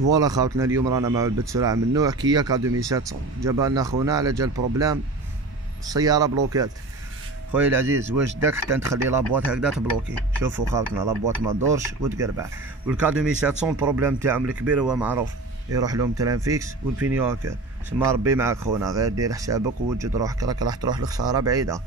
فوالا خاوتنا اليوم رانا مع علبة سرعة من نوع كيا كا 2700. جابها لنا خونا على جال بروبلام السيارة بلوكات. خويا العزيز واش داك حتى تخلي لابواط هكذا تبلوكي؟ شوفوا خاوتنا لابواط ما تدورش وتقربع. والكا 2700 البروبلام تاعهم الكبير هو معروف، يروح لهم ترانفيكس والبينيو هاكر. سما ربي معاك خونا، غير دير حسابك ووجد روحك، راك راح تروح لخسارة بعيدة.